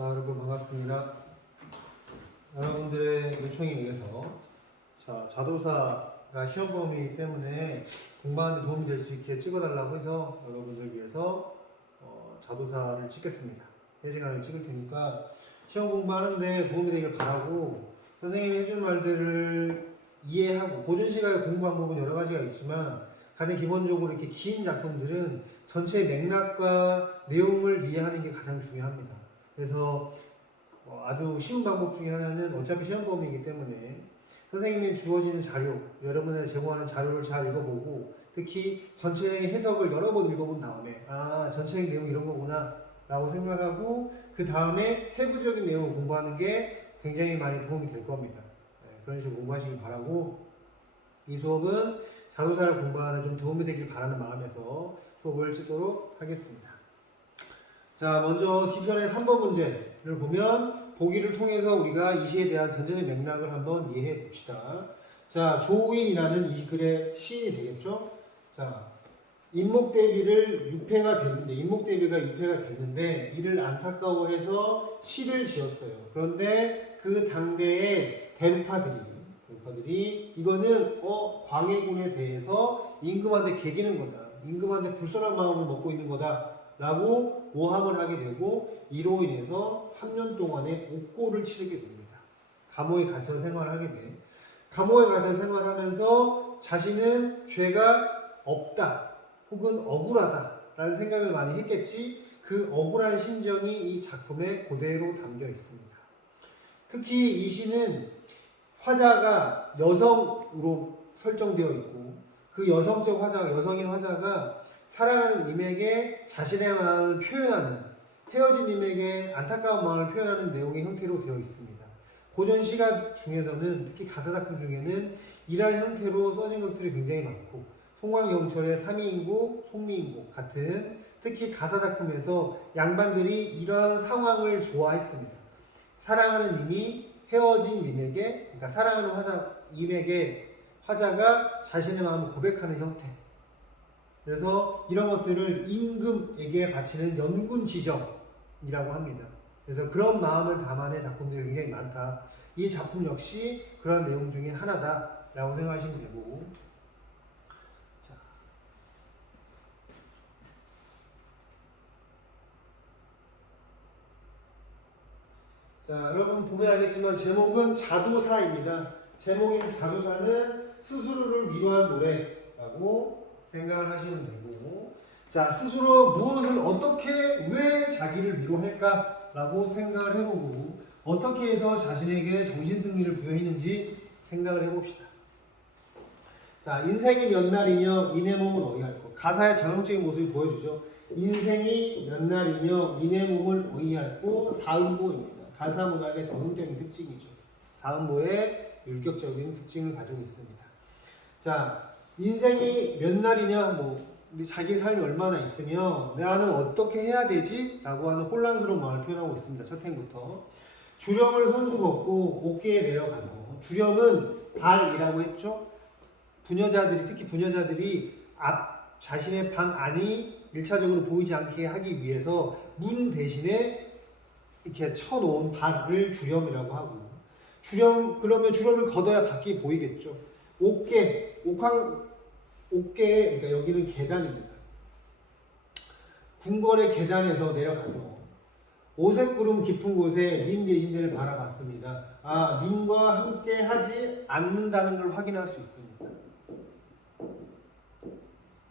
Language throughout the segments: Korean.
자, 여러분 반갑습니다. 여러분들의 요청에 의해서 자, 자도사가 시험 범위이기 때문에 공부하는 데 도움이 될 수 있게 찍어달라고 해서 여러분들 위해서 어, 자도사를 찍겠습니다. 3시간을 찍을 테니까 시험 공부하는데 도움이 되길 바라고 선생님이 해준 말들을 이해하고 고전 시간에 공부 방법은 여러 가지가 있지만 가장 기본적으로 이렇게 긴 작품들은 전체의 맥락과 내용을 이해하는 게 가장 중요합니다. 그래서 어, 아주 쉬운 방법 중에 하나는 어차피 시험 범위이기 때문에 선생님이 주어지는 자료, 여러분의 제공하는 자료를 잘 읽어보고 특히 전체의 해석을 여러 번 읽어본 다음에 아 전체의 내용 이런 거구나 라고 생각하고 그 다음에 세부적인 내용을 공부하는 게 굉장히 많이 도움이 될 겁니다. 네, 그런 식으로 공부하시길 바라고 이 수업은 자도사를 공부하는 좀 도움이 되길 바라는 마음에서 수업을 찍도록 하겠습니다. 자, 먼저 D편의 3번 문제를 보면 보기를 통해서 우리가 이 시에 대한 전체적 맥락을 한번 이해해 봅시다. 자, 조우인이라는 이 글의 시인이 되겠죠? 자, 인목 대비를 유패가 됐는데 인목 대비가 유패가 됐는데 이를 안타까워해서 시를 지었어요. 그런데 그 당대의 대파들이 대파들이 이거는 어 광해군에 대해서 임금한테 개기는 거다. 임금한테 불선한 마음을 먹고 있는 거다 라고 모함을 하게 되고 이로 인해서 3년 동안의 옥고를 치르게 됩니다. 감옥에 갇혀 생활하게 돼. 감옥에 갇혀 생활하면서 자신은 죄가 없다. 혹은 억울하다 라는 생각을 많이 했겠지 그 억울한 심정이 이 작품에 그대로 담겨 있습니다. 특히 이 시는 화자가 여성으로 설정되어 있고 그 여성적 화자, 여성인 화자가 사랑하는 님에게 자신의 마음을 표현하는 헤어진 님에게 안타까운 마음을 표현하는 내용의 형태로 되어 있습니다. 고전 시가 중에서는 특히 가사 작품 중에는 이러한 형태로 써진 것들이 굉장히 많고 송광영철의 삼위인국, 송미인국 같은 특히 가사 작품에서 양반들이 이러한 상황을 좋아했습니다. 사랑하는 님이 헤어진 님에게, 그러니까 사랑하는 화자, 님에게 화자가 자신의 마음을 고백하는 형태. 그래서 이런 것들을 임금에게 바치는 연군 지정이라고 합니다. 그래서 그런 마음을 담아낸 작품들이 굉장히 많다. 이 작품 역시 그러한 내용 중에 하나다라고 생각하시면 되고. 자. 자, 여러분 보면 알겠지만 제목은 자도사입니다. 제목인 자도사는 스스로를 위로한 노래라고 생각을 하시면 되고, 자, 스스로 무엇을 어떻게, 왜 자기를 위로할까라고 생각을 해보고, 어떻게 해서 자신에게 정신승리를 부여했는지 생각을 해봅시다. 자, 인생이 몇 날이며 이내 몸은 어이할 것. 가사의 전형적인 모습을 보여주죠. 인생이 몇 날이며 이내 몸을 어이할 것 사음보입니다. 가사 문학의 전형적인 특징이죠. 사음보의 율격적인 특징을 가지고 있습니다. 자, 인생이 몇 날이냐, 뭐 자기 삶이 얼마나 있으며 나는 어떻게 해야 되지? 라고 하는 혼란스러운 마음을 표현하고 있습니다. 첫 행부터. 주령을 선수 걷고 옥계에 내려가서 주령은 발이라고 했죠. 부녀자들이 특히 부녀자들이 앞 자신의 방 안이 일차적으로 보이지 않게 하기 위해서 문 대신에 이렇게 쳐놓은 발을 주렴이라고 하고 주렴 그러면 주렴을 걷어야 밖이 보이겠죠. 옥계 옥황 옥계에 그러니까 여기는 계단입니다. 궁궐의 계단에서 내려가서 오색 구름 깊은 곳에 님 계신 데를 바라봤습니다. 아, 님과 함께 하지 않는다는 걸 확인할 수 있습니다.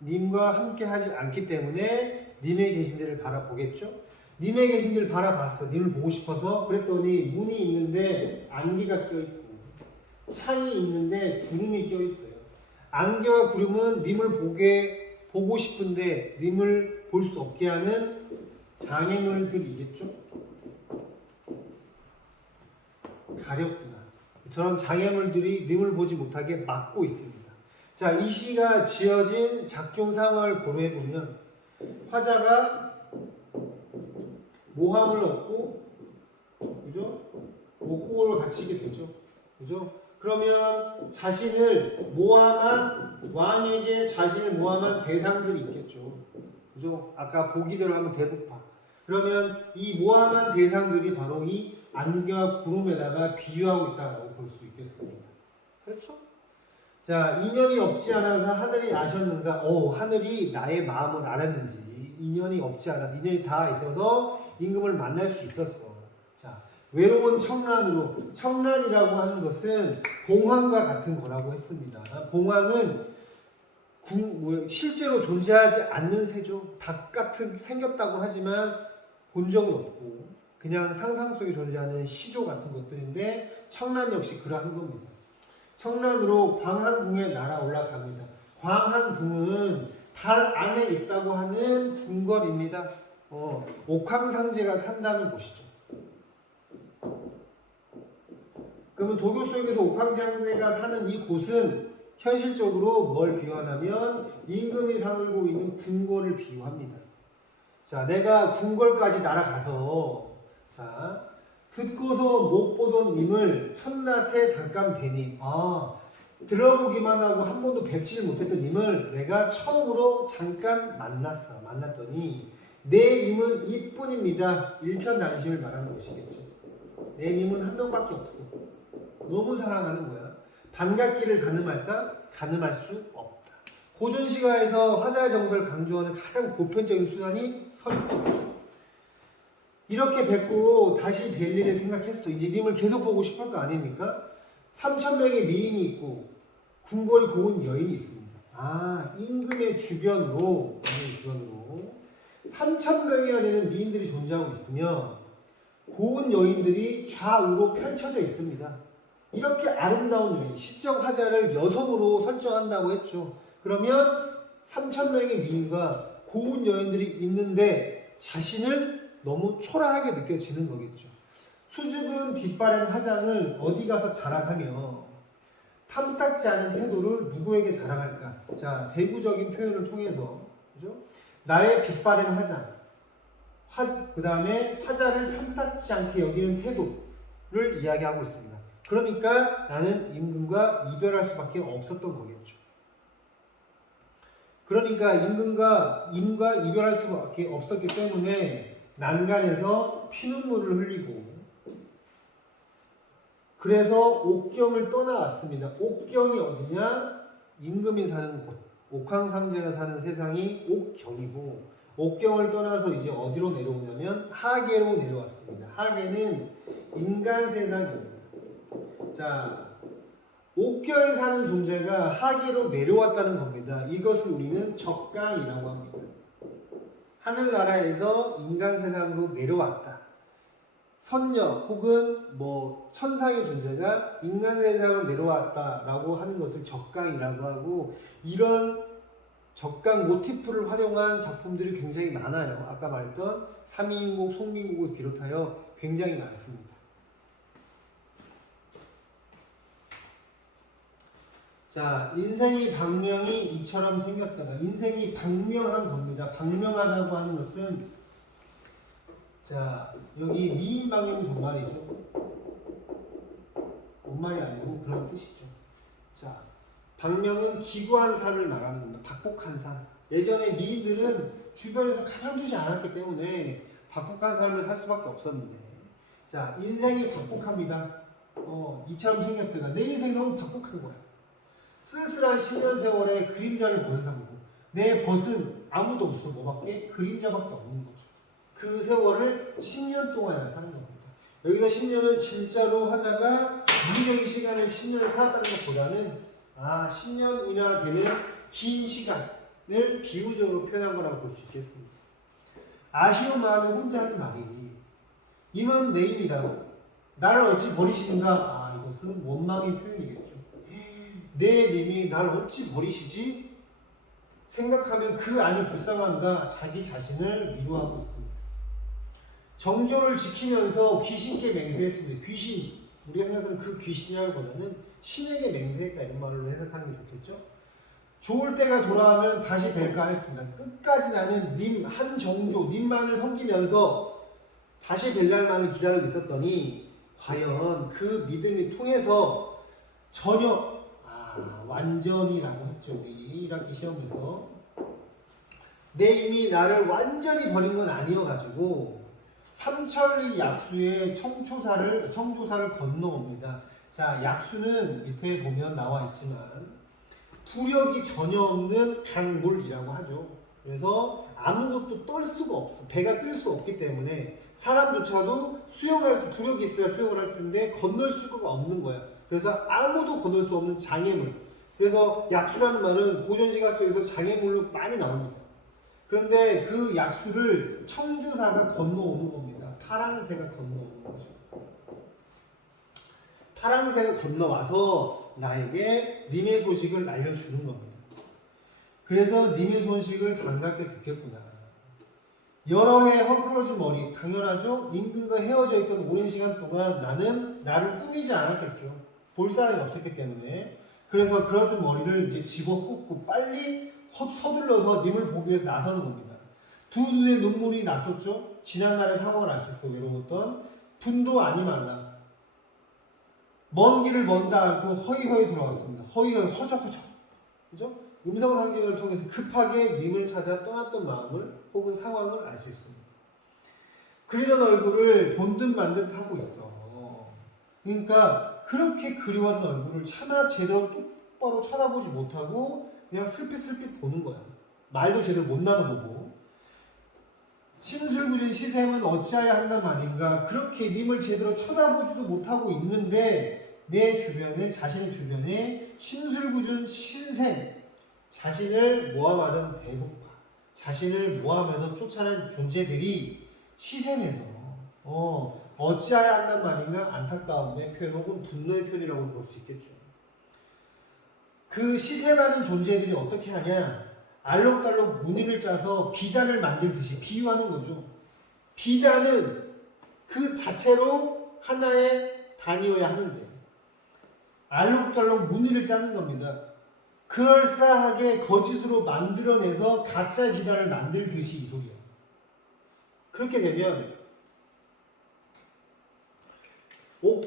님과 함께 하지 않기 때문에 님의 계신 데를 바라보겠죠? 님의 계신 데를 바라봤어. 님을 보고 싶어서 그랬더니 문이 있는데 안개가 껴있고 창이 있는데 구름이 껴있어요. 안개와 구름은 님을 보게 보고 싶은데 님을 볼 수 없게 하는 장애물들이겠죠? 가렵구나. 저런 장애물들이 님을 보지 못하게 막고 있습니다. 자, 이 시가 지어진 작중 상황을 고려해 보면 화자가 모함을 얻고 그죠? 목국을 갇히게 되죠. 그죠? 그러면 자신을 모함한 왕에게 자신을 모함한 대상들이 있겠죠. 그죠? 아까 보기대로 하면 대북파. 그러면 이 모함한 대상들이 바로 이 안개와 구름에다가 비유하고 있다고 볼 수 있겠습니다. 그렇죠? 자, 인연이 없지 않아서 하늘이 아셨는가? 오, 하늘이 나의 마음을 알았는지 인연이 없지 않아서 인연이 다 있어서 임금을 만날 수 있었어. 자, 외로운 청란으로 청란이라고 하는 것은 봉황과 같은 거라고 했습니다. 봉황은 궁- 뭐, 실제로 존재하지 않는 새죠. 닭 같은 생겼다고 하지만 본 적은 없고 그냥 상상 속에 존재하는 시조 같은 것들인데 청란 역시 그러한 겁니다. 청란으로 광한궁에 날아 올라갑니다. 광한궁은 달 안에 있다고 하는 궁궐입니다. 어, 옥황상제가 산다는 곳이죠. 그러면 도교 속에서 옥황상제가 사는 이 곳은 현실적으로 뭘 비유하냐면 임금이 살고 있는 궁궐을 비유합니다. 자, 내가 궁궐까지 날아가서 자, 듣고서 못 보던 님을 첫낮에 잠깐 뵈니 아 들어보기만 하고 한 번도 뵙지를 못했던 님을 내가 처음으로 잠깐 만났어 만났더니 내 님은 이뿐입니다. 일편단심을 말하는 것이겠죠. 내 님은 한 명밖에 없어 너무 사랑하는 거야 반갑기를 가늠할까 가늠할 수 없다 고전 시가에서 화자의 정서를 강조하는 가장 보편적인 수단이 설득이죠 이렇게 뵙고 다시 뵐 일을 생각했어. 이제 님을 계속 보고 싶을 거 아닙니까? 3천 명의 미인이 있고 궁궐이 고운 여인이 있습니다. 아 임금의 주변으로 임금의 주변으로 3천 명이나 되는 미인들이 존재하고 있으며 고운 여인들이 좌우로 펼쳐져 있습니다. 이렇게 아름다운 여인, 시적 화자를 여성으로 설정한다고 했죠. 그러면 3천 명의 미인과 고운 여인들이 있는데 자신을 너무 초라하게 느껴지는 거겠죠. 수줍은 빛바랜 화장을 어디 가서 자랑하며 탐탁지 않은 태도를 누구에게 자랑할까? 자, 대구적인 표현을 통해서 그죠? 나의 빛바랜 화장, 화, 그 다음에 화자를 탐탁지 않게 여기는 태도를 이야기하고 있습니다. 그러니까 나는 임금과 이별할 수밖에 없었던 거겠죠. 그러니까 임금과 임과 이별할 수밖에 없었기 때문에 난간에서 피눈물을 흘리고 그래서 옥경을 떠나왔습니다. 옥경이 어디냐? 임금이 사는 곳. 옥황상제가 사는 세상이 옥경이고 옥경을 떠나서 이제 어디로 내려오냐면 하계로 내려왔습니다. 하계는 인간 세상입니다. 자, 옥경에 사는 존재가 하계로 내려왔다는 겁니다. 이것을 우리는 적강이라고 합니다. 하늘나라에서 인간 세상으로 내려왔다. 선녀 혹은 뭐 천상의 존재가 인간 세상으로 내려왔다라고 하는 것을 적강이라고 하고 이런 적강 모티프를 활용한 작품들이 굉장히 많아요. 아까 말했던 삼인국, 송민국을 비롯하여 굉장히 많습니다. 자, 인생이 방명이 이처럼 생겼다가 인생이 방명한 겁니다. 방명하다고 하는 것은 자, 여기 미인 방명이 정말이죠. 본말이 아니고 그런 뜻이죠. 자, 방명은 기구한 삶을 말하는 겁니다. 박복한 삶. 예전에 미인들은 주변에서 가만두지 않았기 때문에 박복한 삶을 살 수밖에 없었는데 자, 인생이 박복합니다. 어, 이처럼 생겼다가 내 인생이 너무 박복한 거야. 쓸쓸한 10년 세월의 그림자를 보는 삶이고 내 벗은 아무도 없어 뭐밖에 그림자밖에 없는 거죠. 그 세월을 10년 동안이나 사는 겁니다. 여기서 10년은 진짜로 화자가 물리적인 시간을 10년을 살았다는 것보다는 아 10년이나 되는 긴 시간을 비유적으로 표현한 거라고 볼 수 있겠습니다. 아쉬운 마음에 혼자 하는 말이 임은 내 임이라고 나를 어찌 버리시는가 아 이것은 원망의 표현이겠죠. 내 님이 날 어찌 버리시지? 생각하면 그 안이 불쌍한가 자기 자신을 위로하고 있습니다. 정조를 지키면서 귀신께 맹세했습니다. 귀신, 우리가 생각하는 그 귀신이라기보다는 신에게 맹세했다 이런 말로 해석하는 게 좋겠죠? 좋을 때가 돌아오면 다시 뵐까 했습니다. 끝까지 나는 님 한 정조, 님만을 섬기면서 다시 뵐 날만을 기다리고 있었더니 과연 그 믿음이 통해서 전혀 아, 완전히라고 했죠 우리 1학기 시험에서 내 이미 나를 완전히 버린 건 아니어가지고 삼천리 약수의 청초사를 청조사를 건너옵니다. 자, 약수는 밑에 보면 나와 있지만 부력이 전혀 없는 강물이라고 하죠. 그래서 아무것도 뜰 수가 없어. 배가 뜰 수 없기 때문에 사람조차도 수영할 수 부력이 있어야 수영을 할 텐데 건널 수가 없는 거야. 그래서 아무도 건널 수 없는 장애물. 그래서 약수라는 말은 고전시가 속에서 장애물로 많이 나옵니다. 그런데 그 약수를 청주사가 건너오는 겁니다. 파랑새가 건너오는 거죠. 파랑새가 건너와서 나에게 님의 소식을 알려주는 겁니다. 그래서 님의 소식을 반갑게 듣겠구나. 여러 해 헝클어진 머리, 당연하죠? 임금과 헤어져 있던 오랜 시간 동안 나는 나를 꾸미지 않았겠죠. 볼 사람이 없었기 때문에. 그래서 그런 머리를 이제 집어 꽂고 빨리 허- 서둘러서 님을 보기 위해서 나서는 겁니다. 두 눈에 눈물이 났었죠. 지난날의 상황을 알 수 있어 외로웠던 분도 아니 말라. 먼 길을 먼다 않고 허이허이 돌아왔습니다. 허이허이 허적허적. 그죠? 음성 상징을 통해서 급하게 님을 찾아 떠났던 마음을 혹은 상황을 알 수 있습니다. 그리던 얼굴을 본듯 만듯 하고 있어. 그러니까 그렇게 그리워하던 얼굴을 차마 제대로 똑바로 쳐다보지 못하고 그냥 슬핏슬핏 보는 거야. 말도 제대로 못 나눠보고. 심술궂은 시샘은 어찌하여 한단 말인가. 그렇게 님을 제대로 쳐다보지도 못하고 있는데 내 주변에 자신의 주변에 심술궂은 신샘 자신을 모함하던 대국파 자신을 모함해서 쫓아낸 존재들이 시샘에서 어, 어찌하여 한단 말인가 안타까움의 표현 혹은 분노의 표현이라고 볼 수 있겠죠. 그 시샘하는 존재들이 어떻게 하냐? 알록달록 무늬를 짜서 비단을 만들듯이 비유하는 거죠. 비단은 그 자체로 하나의 단위여야 하는데 알록달록 무늬를 짜는 겁니다. 그럴싸하게 거짓으로 만들어내서 가짜 비단을 만들듯이 이 소리야. 그렇게 되면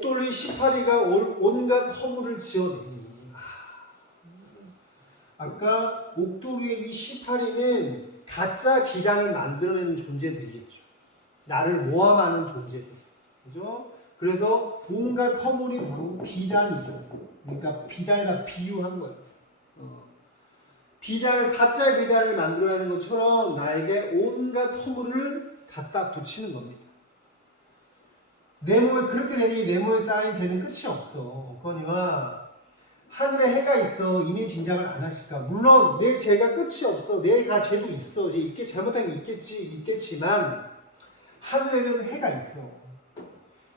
옥돌리 18이가 온갖 허물을 지어내니 아까 옥돌이의 이 18이는 가짜 비단을 만들어내는 존재들이겠죠. 나를 모함하는 존재들. 그죠? 그래서 온갖 허물이 바로 비단이죠. 그러니까 비단에다 비유한 거예요. 어. 비단을 가짜 비단을 만들어내는 것처럼 나에게 온갖 허물을 갖다 붙이는 겁니다. 내 몸에 그렇게 되니 내 몸에 쌓인 죄는 끝이 없어. 거니와 하늘에 해가 있어 이미 짐작을 안 하실까? 물론 내 죄가 끝이 없어. 내가 죄도 있어. 이제 있게 잘못한 게 있겠지 있겠지만 하늘에는 해가 있어.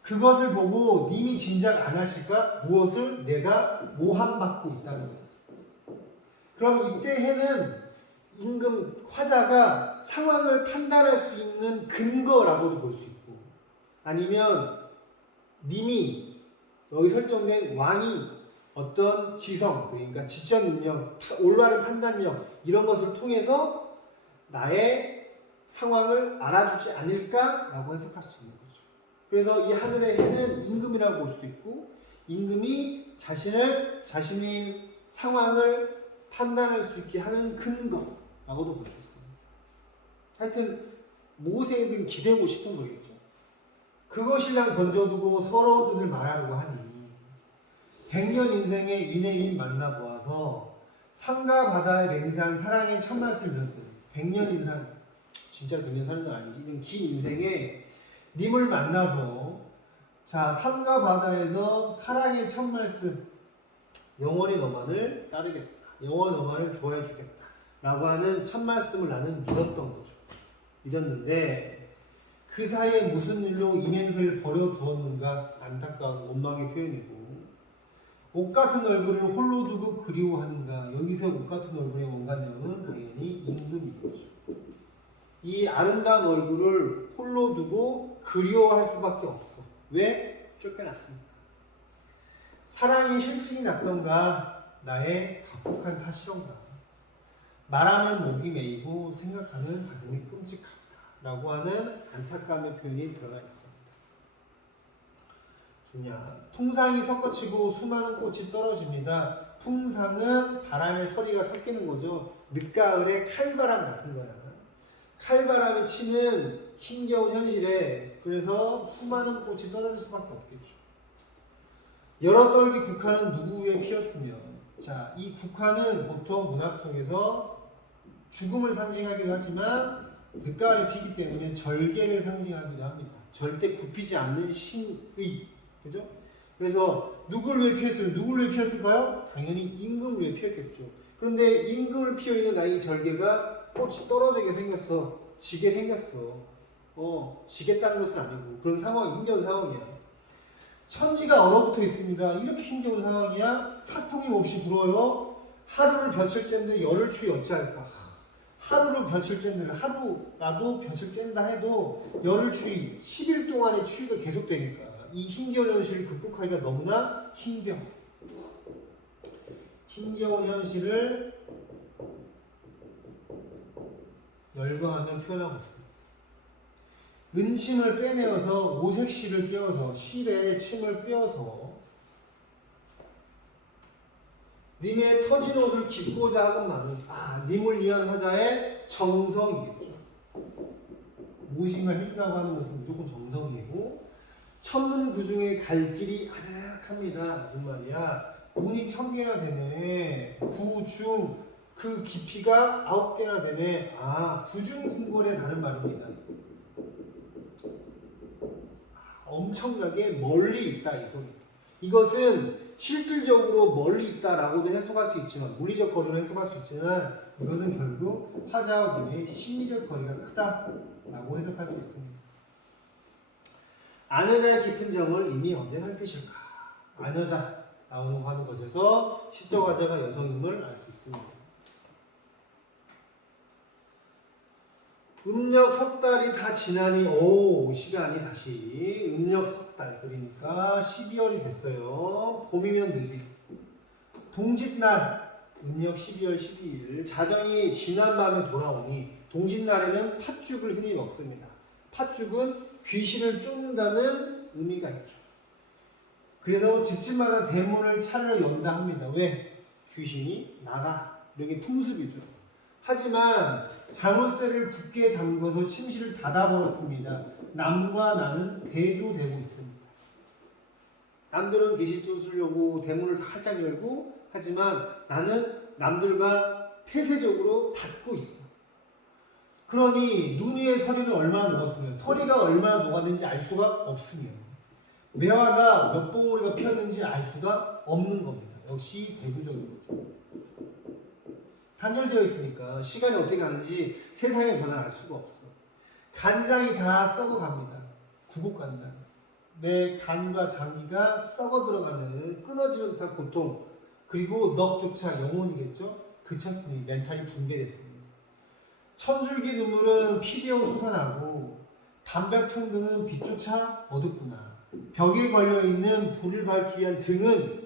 그것을 보고 님이 짐작 안 하실까? 무엇을 내가 모함받고 있다는 것을. 그럼 이때 해는 임금 화자가 상황을 판단할 수 있는 근거라고도 볼 수 있고 아니면 님이 여기 설정된 왕이 어떤 지성 그러니까 지적 능력, 파- 올바른 판단력 이런 것을 통해서 나의 상황을 알아주지 않을까라고 해석할 수 있는 거죠. 그래서 이 하늘의 해는 임금이라고 볼 수도 있고 임금이 자신을 자신의 상황을 판단할 수 있게 하는 근거라고도 볼 수 있습니다. 하여튼 무엇에든 기대고 싶은 거겠죠. 그것이랑 던져두고 서러운 뜻을 말하려고 하니 백년 인생의 인해인 만나보아서 산과 바다에 맹세한 사랑의 첫 맛을 맺은 백년 인생 진짜 백년 사는 건 아니지. 긴 인생에 님을 만나서 자 산과 바다에서 사랑의 첫 말씀 영원히 너만을 따르겠다. 영원히 너만을 좋아해 주겠다 라고 하는 첫 말씀을 나는 믿었던 거죠. 믿었는데 그 사이에 무슨 일로 이맹세를 버려두었는가 안타까운 원망의 표현이고 옷 같은 얼굴을 홀로 두고 그리워하는가 여기서 옷 같은 얼굴의 원관념은 당연히 임금이겠죠. 이 아름다운 얼굴을 홀로 두고 그리워할 수밖에 없어. 왜? 쫓겨났으니까 사랑이 실증이 났던가 나의 박복한 탓이런가. 말하면 목이 메이고 생각하면 가슴이 끔찍하다 라고 하는 안타까움의 표현이 들어가 있습니다. 중요한 풍상이 섞어치고 수많은 꽃이 떨어집니다. 풍상은 바람의 소리가 섞이는 거죠. 늦가을의 칼바람 같은 거야. 칼바람이 치는 힘겨운 현실에 그래서 수많은 꽃이 떨어질 수밖에 없겠죠. 여러 떨기 국화는 누구에 피었으면 자, 이 국화는 보통 문학 속에서 죽음을 상징하기도 하지만 늦가을에 피기 때문에 절개를 상징하기도 합니다. 절대 굽히지 않는 신의. 그죠? 그래서 누굴 위해 피었으면 누굴 위해 피었을까요? 당연히 임금을 위해 피었겠죠. 그런데 임금을 피어 있는 나이 절개가 꽃이 떨어지게 생겼어. 지게 생겼어. 어, 지겠다는 것은 아니고 그런 상황이 힘겨운 상황이야. 천지가 얼어붙어 있습니다. 이렇게 힘겨운 상황이야. 사풍이 몹시 불어요. 하루를 볕을 쬐는데 열을 추위 어찌할까? 하루를 볕을 쬐는데 하루라도 볕을 쬐다 해도 열을 추위 10일 동안의 추위가 계속되니까 이 힘겨운 현실을 극복하기가 너무나 힘겨워. 힘겨운 현실을 열광하며 표현하고 있습니다. 은침을 빼내어서 오색실을 띄어서 실에 침을 빼어서 님의 터진 옷을 깁고자 하건만은 아 님을 위한 화자의 정성이겠죠. 무엇인가를 해준다고 하는 것은 무조건 정성이고 천문 구중에 갈 길이 아득합니다. 무슨 말이야? 문이 천 개나 되네. 구중 그 깊이가 아홉 개나 되네. 아 구중궁궐에 다른 말입니다. 엄청나게 멀리 있다 이 소리. 이것은 실질적으로 멀리 있다라고도 해석할 수 있지만 물리적 거리로 해석할 수 있지만 이것은 결국 화자와 님의 심리적 거리가 크다라고 해석할 수 있습니다. 안여자의 깊은 정을 이미 언제 살피실까? 안여자 나오는 하는 것에서 시적 화자가 여성임을 알 수 있습니다. 음력 석 달이 다 지나니 오 시간이 다시 음력 석 달 그러니까 12월이 됐어요. 봄이면 늦지. 동짓날 음력 12월 12일 자정이 지난 밤에 돌아오니 동짓날에는 팥죽을 흔히 먹습니다. 팥죽은 귀신을 쫓는다는 의미가 있죠. 그래서 집집마다 대문을 차를 연다 합니다. 왜? 귀신이 나가. 이게 풍습이죠. 하지만 자물쇠를 굳게 잠궈서 침실을 닫아버렸습니다. 남과 나는 대조되고 있습니다. 남들은 귀신 쫓으려고 대문을 활짝 열고 하지만 나는 남들과 폐쇄적으로 닫고 있어. 그러니 눈 위에 서리는 얼마나 녹았으면 서리가 얼마나 녹았는지 알 수가 없으며 매화가 몇 봉오리가 피었는지 알 수가 없는 겁니다. 역시 대구적인 거죠. 단절되어 있으니까 시간이 어떻게 가는지 세상의 변화를 알 수가 없어. 간장이 다 썩어 갑니다. 구국 간장. 내 간과 장기가 썩어 들어가는 끊어지는 듯한 고통 그리고 넉조차 영혼이겠죠. 그쳤으니 멘탈이 붕괴됐습니다. 천줄기 눈물은 피되어 솟아나고 담배총 등은 빛조차 어둡구나. 벽에 걸려 있는 불을 밝기 위한 등은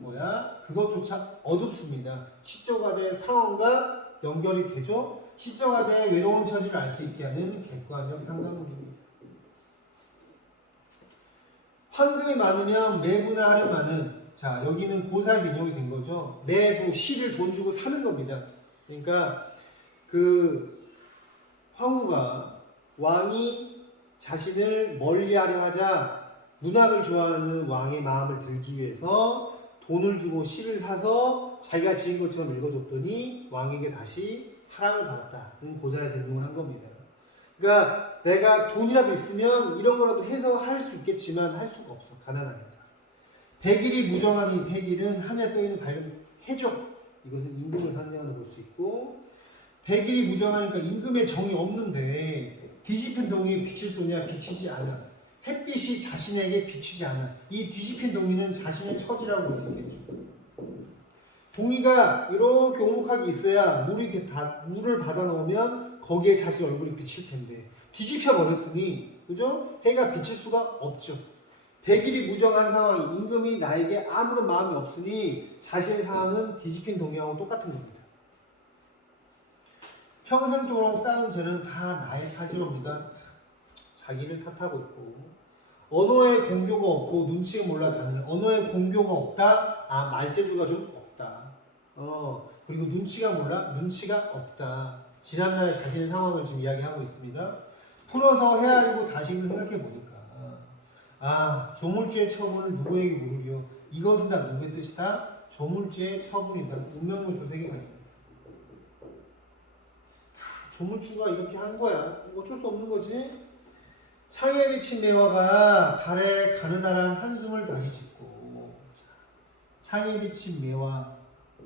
뭐야? 그것조차 어둡습니다. 시적화자의 상황과 연결이 되죠. 시적화자의 외로운 처지를 알 수 있게 하는 객관적 상담물입니다. 황금이 많으면 매부나 하려마는 자 여기는 고사에서 인용이 된 거죠. 매부 시를 돈 주고 사는 겁니다. 그러니까 그 황후가 왕이 자신을 멀리하려 하자 문학을 좋아하는 왕의 마음을 들기 위해서 돈을 주고 시를 사서 자기가 지은 것처럼 읽어줬더니 왕에게 다시 사랑을 받았다는 고사에서 인용을 한 겁니다. 그러니까 내가 돈이라도 있으면 이런 거라도 해서 할 수 있겠지만 할 수가 없어. 가난하니까. 백일이 무정하니 백일은 하늘에 떠있는 밝은 해죠. 이것은 임금을 상징하는 볼수 있고 백일이 무정하니까 임금의 정이 없는데 뒤집힌 동이 빛을 쏘냐 비치지 않아. 햇빛이 자신에게 비치지 않아. 이 뒤집힌 동이는 자신의 처지라고 볼 수 있겠죠. 동이가 이렇게 오목하게 있어야 물이 다, 물을 받아 넣으면 거기에 자신 얼굴이 비칠 텐데 뒤집혀 버렸으니 그죠? 해가 비칠 수가 없죠. 백일이 무정한 상황이 임금이 나에게 아무런 마음이 없으니 자신의 상황은 뒤집힌 동이하고 똑같은 겁니다. 평생 동안 쌓은 죄는 다 나의 탓이옵니다. 자기를 탓하고 있고 언어의 공교가 없고 눈치가 몰라 가는 언어의 공교가 없다. 아 말재주가 좀 없다. 어 그리고 눈치가 몰라 눈치가 없다. 지난날의 자신의 상황을 지금 이야기하고 있습니다. 풀어서 헤아리고 다시금 생각해 보니까 아 조물주의 처분을 누구에게 물으리요? 이것은 다 누구의 뜻이다? 조물주의 처분이다. 운명론 조색이 아니다. 다 조물주가 이렇게 한 거야. 어쩔 수 없는 거지. 창에 비친 매화가 달에 가느다란 한숨을 다시 짓고 창에 비친 매화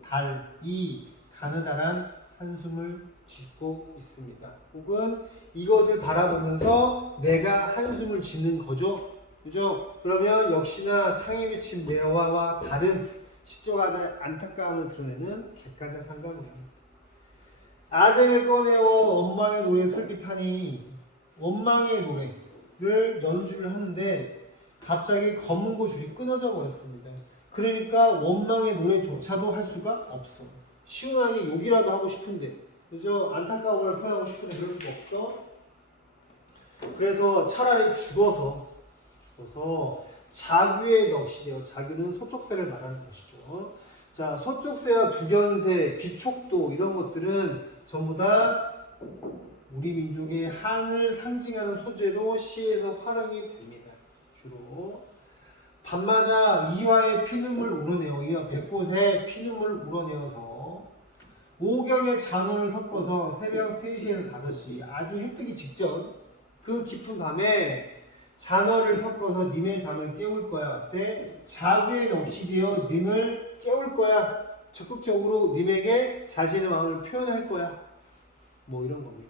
달이 가느다란 한숨을 짓고 있습니다. 혹은 이것을 바라보면서 내가 한숨을 짓는 거죠. 그죠? 그러면 역시나 창에 비친 매화와 다른 시적하자 안타까움을 드러내는 객관적 상관입니다. 아쟁을 꺼내어 원망의 노래 슬빛하니 원망의 노래 를 연주를 하는데 갑자기 검은고 줄이 끊어져 버렸습니다. 그러니까 원망의 노래조차도 할 수가 없어. 시원하게 욕이라도 하고 싶은데, 그죠? 안타까움을 표현하고 싶은데 그럴 수가 없어. 그래서 차라리 죽어서, 죽어서 자규의 넋이래요. 자규는 소쪽새를 말하는 것이죠. 자, 소쪽새와 두견새, 귀촉도 이런 것들은 전부 다 우리 민족의 한을 상징하는 소재로 시에서 활용이 됩니다. 주로. 밤마다 이화의 피눈물 우러내어 이와 백곳에 피눈물 우러내어서 오경의 잔원을 섞어서 새벽 3시에서 5시 아주 해 뜨기 직전 그 깊은 밤에 잔원을 섞어서 님의 잠을 깨울 거야. 그때 자구의 넋이 되어 님을 깨울 거야. 적극적으로 님에게 자신의 마음을 표현할 거야. 뭐 이런 겁니다.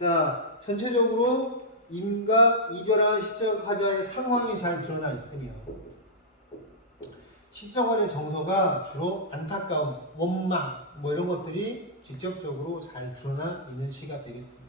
자, 전체적으로 임과 이별한 시적 화자의 상황이 잘 드러나 있으며 시적 화자의 정서가 주로 안타까움, 원망 뭐 이런 것들이 직접적으로 잘 드러나 있는 시가 되겠습니다.